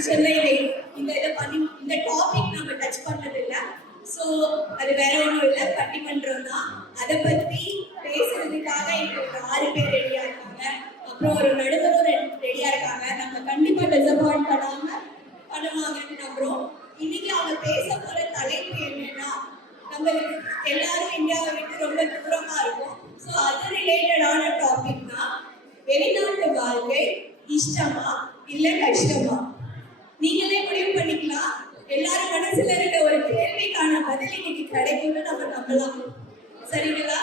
是那个。கேள்விக்கான பதில் இன்னைக்கு கிடைக்கும்னு நம்ம நம்பலாம். சரிங்களா?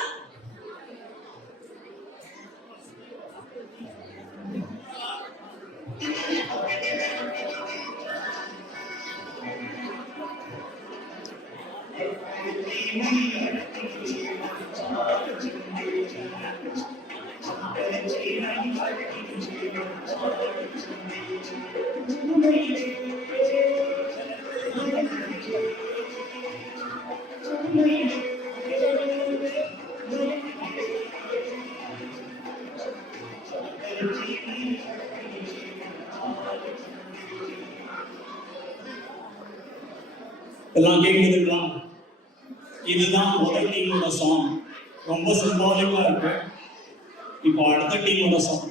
எல்லாம் கேட்குதுங்களா? இதுதான் முதல் டீமோட சாங் ரொம்ப சிம்பாலிக்கா இருக்கு. இப்ப அடுத்த டீமோட சாங்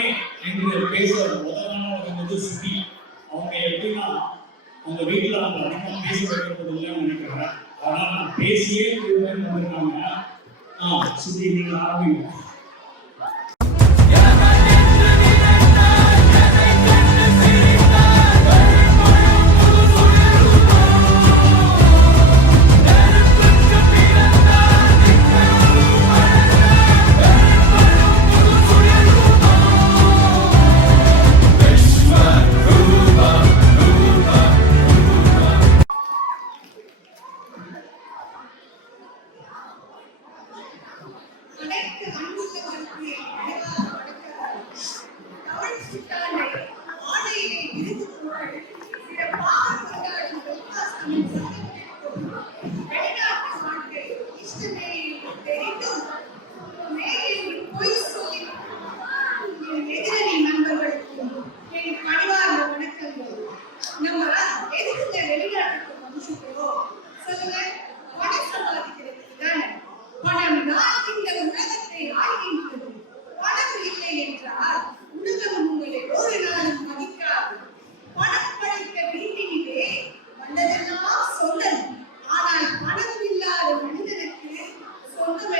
ஆவி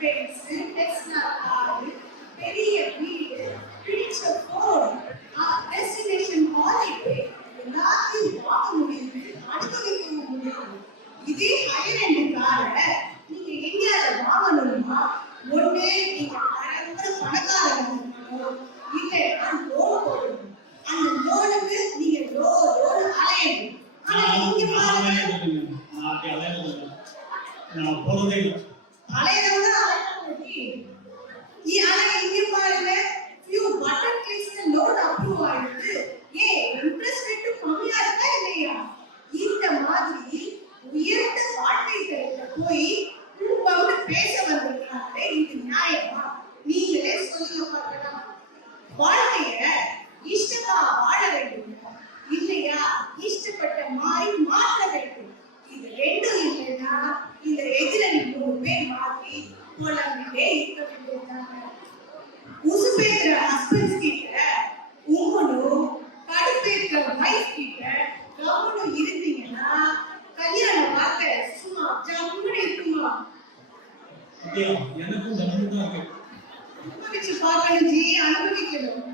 பென்சில் பெரிய எனக்கும் டவுன் தான் இருக்கு அனுபவிச்சு பார்க்கணும் அனுபவிக்கணும்.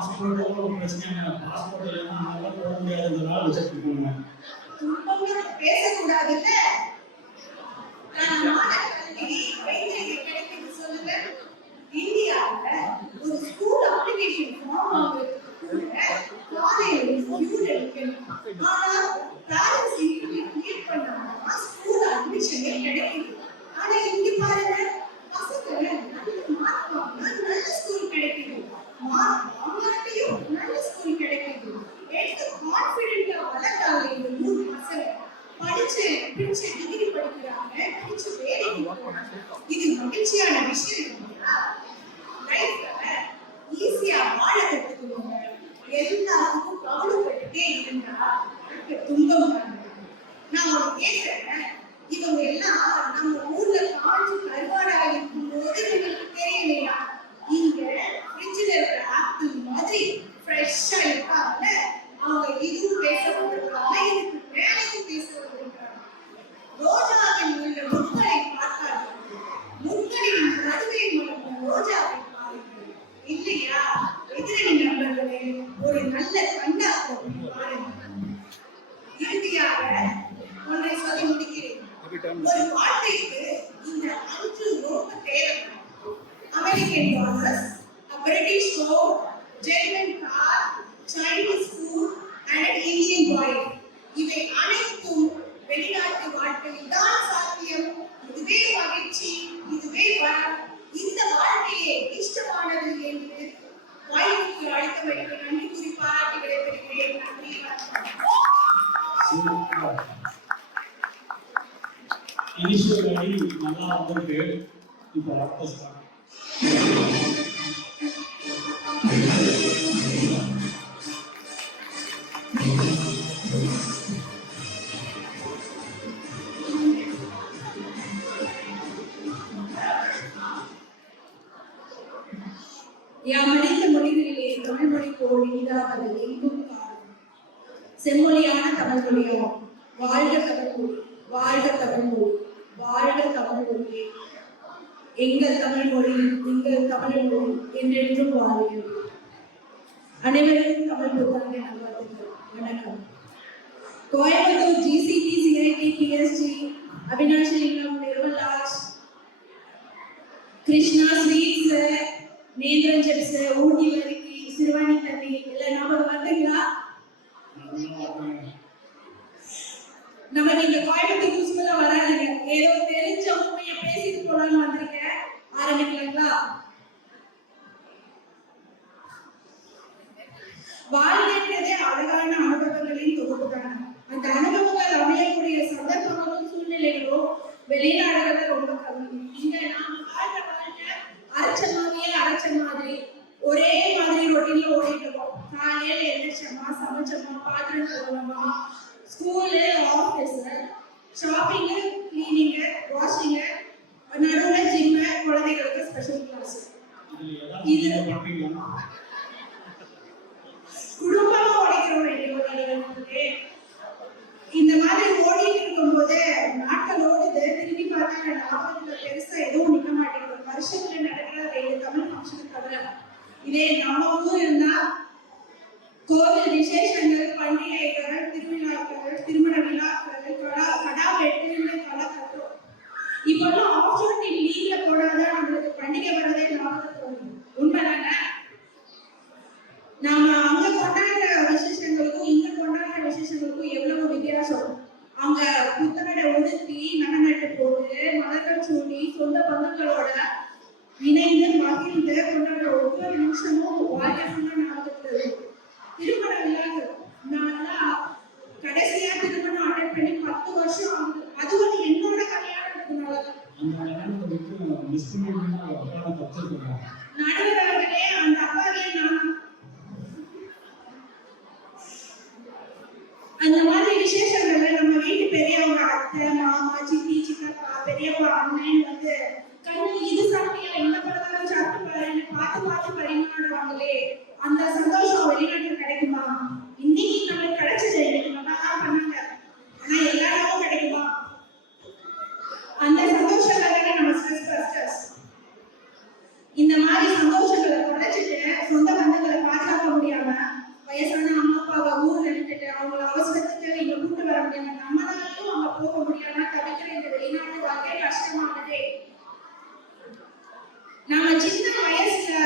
ஹாஸ்பிட்டல் ஒரு பிரச்சனை? ஹாஸ்பிட்டல் எல்லாம் போட ஆனா பேரண்ட்ஸ் இன்னைக்கு பாருங்க பசங்க நல்ல மார்க் வாங்கினா நல்ல ஸ்கூல் கிடைக்குது. Mua bộ máy. இனிஷியல் வழி நல்லா வந்திருக்கு இப்போ அடுத்த மொழிகளிலே தமிழ் இனிதாவது எங்கும் காணும். செம்மொழியான தமிழ் மொழியாம் வாழ்க தமிழ் மொழி வாழ்க தமிழ் மொழி வாழ்க தமிழ் மொழியே எங்கள் தமிழ் மொழி எங்கள் தமிழ் மொழி என்றென்றும் வாழியும் அனைவருக்கும் தமிழ் புத்தாண்டு நல்வாழ்த்துக்கள் வணக்கம் Coimbatore GCT CIT PST Avinashilingam Nirmala's Krishna sweets Nendran ஜெப்ஸ் ஊட்டி வரைக்கு சிறுவாணி தண்ணி எல்லாம் ஞாபகம் வந்தீங்களா நமக்கு இந்த கோயம்புத்தூர் யூஸ்ஃபுல்லா வராதுங்க. ஏதோ தெரிஞ்ச உண்மையை பேசிட்டு போலான்னு வந்திருக்கேன். ஆரம்பிக்கலாங்களா? வாழ்க்கைன்றதே அழகான அனுபவங்களின் தொகுப்பு தான் அந்த அனுபவங்கள் அமையக்கூடிய சந்தர்ப்பங்களும் சூழ்நிலைகளும் வெளிநாடுகளை ரொம்ப கம்மி. இங்க நாம் வாழ்ற வாழ்க்கை அரைச்ச மாதிரியே அரைச்ச மாதிரி ஒரே மாதிரி ரொட்டீன்ல ஓடிட்டு இருக்கோம். காலையில எழுந்திரிச்சோமா சமைச்சோமா பாத்திரம் கழுவணுமா school office shopping cleaning washing நடுவுல ஜிம்மு குழந்தைகளுக்கு ஸ்பெஷல் கிளாஸ் இது குடும்பமா உழைக்கிறோம் இந்த மாதிரி ஓடிட்டு இருக்கும்போது நாட்கள் ஓடுது. திரும்பி பார்த்தா லாபத்துல பெருசா எதுவும் நிக்க மாட்டேங்குது. வருஷத்துல நடக்கிற ரெண்டு தமிழ் ஃபங்க்ஷனுக்கு தவிர இதே நம்ம ஊர் இருந்தா கோவில் விசேஷங்கள் பண்டிகைகள் திருவிழாக்கள் திருமண விழாக்கள் கடா கடா வெட்டுன்னு கலை கட்டுறோம் இப்பெல்லாம் ஆப்பர்ச்சுனிட்டி லீவ்ல போடாதான் நம்மளுக்கு பண்டிகை வரது விசேஷங்கள்ல நம்ம வீட்டு பெரியவங்க அத்தை மாமா சித்தி சித்தப்பா பெரியப்பா அண்ணன் வந்து கண்ணு இது சாப்பிட்டியா? இந்த பலகாரம் சாப்பிட்டு பாருன்னு பார்த்து பார்த்து பரிமாறுவாங்களே. அந்த சந்தோஷம் வெளிநாட்டுல கிடைக்குமா இன்னைக்கு நம்மளுக்கு கிடைச்சது இன்னைக்கு நல்லா தான் பண்ணாங்க ஆனா எல்லா இடமும் கிடைக்குமா அந்த சந்தோஷங்கள்ல நம்ம ஸ்ட்ரெஸ் பஸ்டர்ஸ் இந்த மாதிரி சந்தோஷங்களை குறைச்சிட்டு சொந்த பந்தங்களை பாதுகாக்க முடியாம வயசான அம்மா அப்பாவை ஊர்ல விட்டுட்டு அவங்கள அவசரத்துக்கு இங்க கூட்டு வர முடியாம நம்மளாலையும் அங்க போக முடியாம தவிக்கிற இந்த வெளிநாட்டு வாழ்க்கை கஷ்டமானதே நம்ம சின்ன வயசுல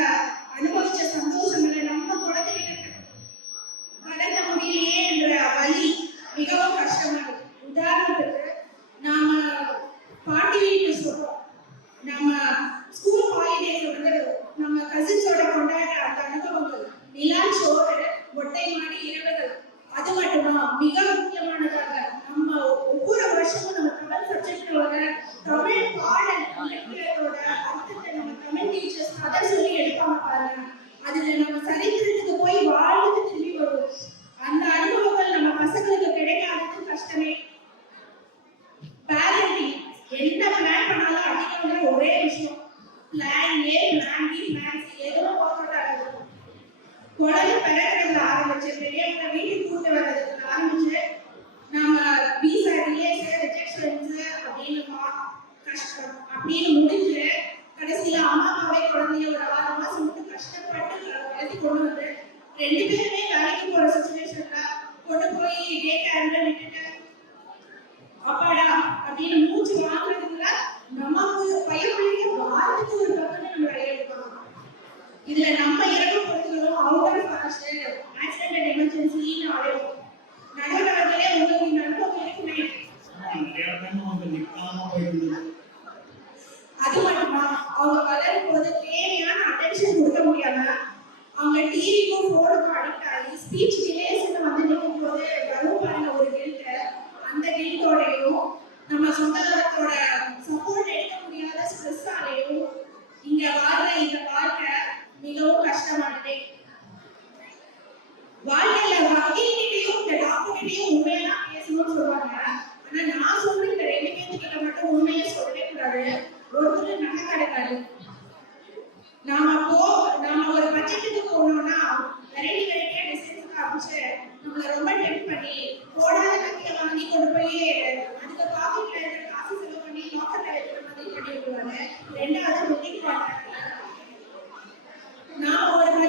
அப்பாடா அப்படின்னு மூச்சு வாங்குறதுக்குள்ள நமக்கு பையன் வாரத்துக்கு ஒரு பக்கம் நம்ம விளையாடுவாங்க இதுல நம்ம இறக்க பொறுத்தவரைக்கும் அவுட் ஆஃப் ஆக்சிடென்ட் அண்ட் எமர்ஜென்சின்னு உங்களுக்கு வந்து அது மட்டுமா? அவங்க வளரும் போது தேவையான அட்டென்ஷன் கொடுக்க முடியாம அவங்க டிவிக்கும் ஃபோனுக்கும் அடிக்ட் ஆகி ஸ்பீச் டிலேஸ்ல வந்து நிற்கும் போது வரும் ஒரு கில்ட்டு அந்த கில்ட்டோடையும் நம்ம சொந்தக்காரத்தோட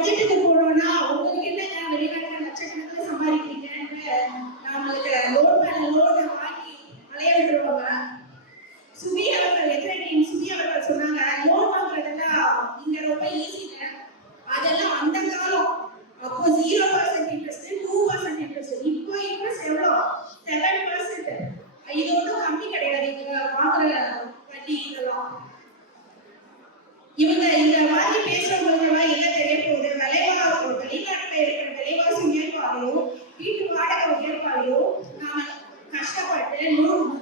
பட்ஜெட்டுக்கு போனோம்னா உங்களுக்கு என்ன வெளிநாட்டுல லட்சக்கணக்கில் சம்பாதிக்கிறீங்க நாமளுக்கு Aleluia.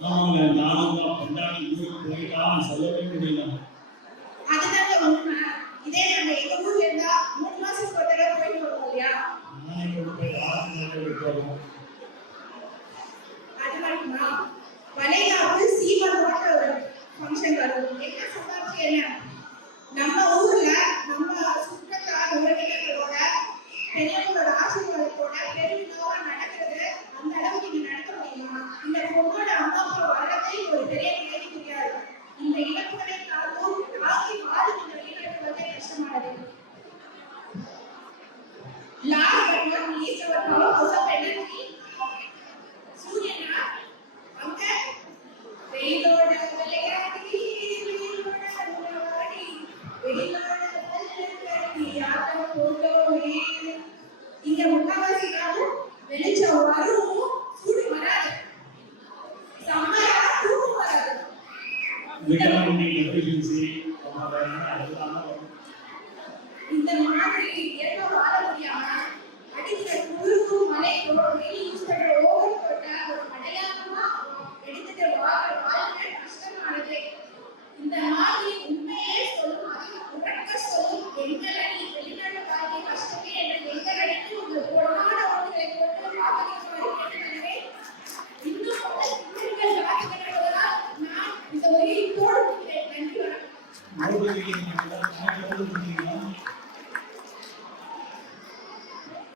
ஆமாங்க நானும் இதே நம்ம எங்க ஊர்ல மூணு மாசத்துக்கு ஒரு அது மட்டுமா? வளைகாப்பு சீமந்தமாக ஒரு ஃபங்க்ஷன் வரும். என்ன சம்பாதிச்சு நம்ம ஊர்ல நம்ம சுற்றத்தார் உறவினர்களோட பெரியவங்களோட tontería இந்த மாதிரி ஏற்றம் வாழ முடியாம அடிக்கிற குழுக்கு மலை வெளி யூஸ் பண்ற ஓவர் போட்ட ஒரு மலையாளமா எடுத்துட்டு வாழ்ற வாழ்க்கை கஷ்டமானது. இந்த மாதிரி உண்மையே சொல்லும் அதை உறக்க சொல்லும் எங்கள் வெளிநாடு வாழ்க்கை கஷ்டமே என்ற எங்கள் அணிக்கு ஒரு பொறாம போட்டு பாதிக்கப்படுகிறது இன்னும் நான் இந்த வகையை தோடு நன்றி வணக்கம்.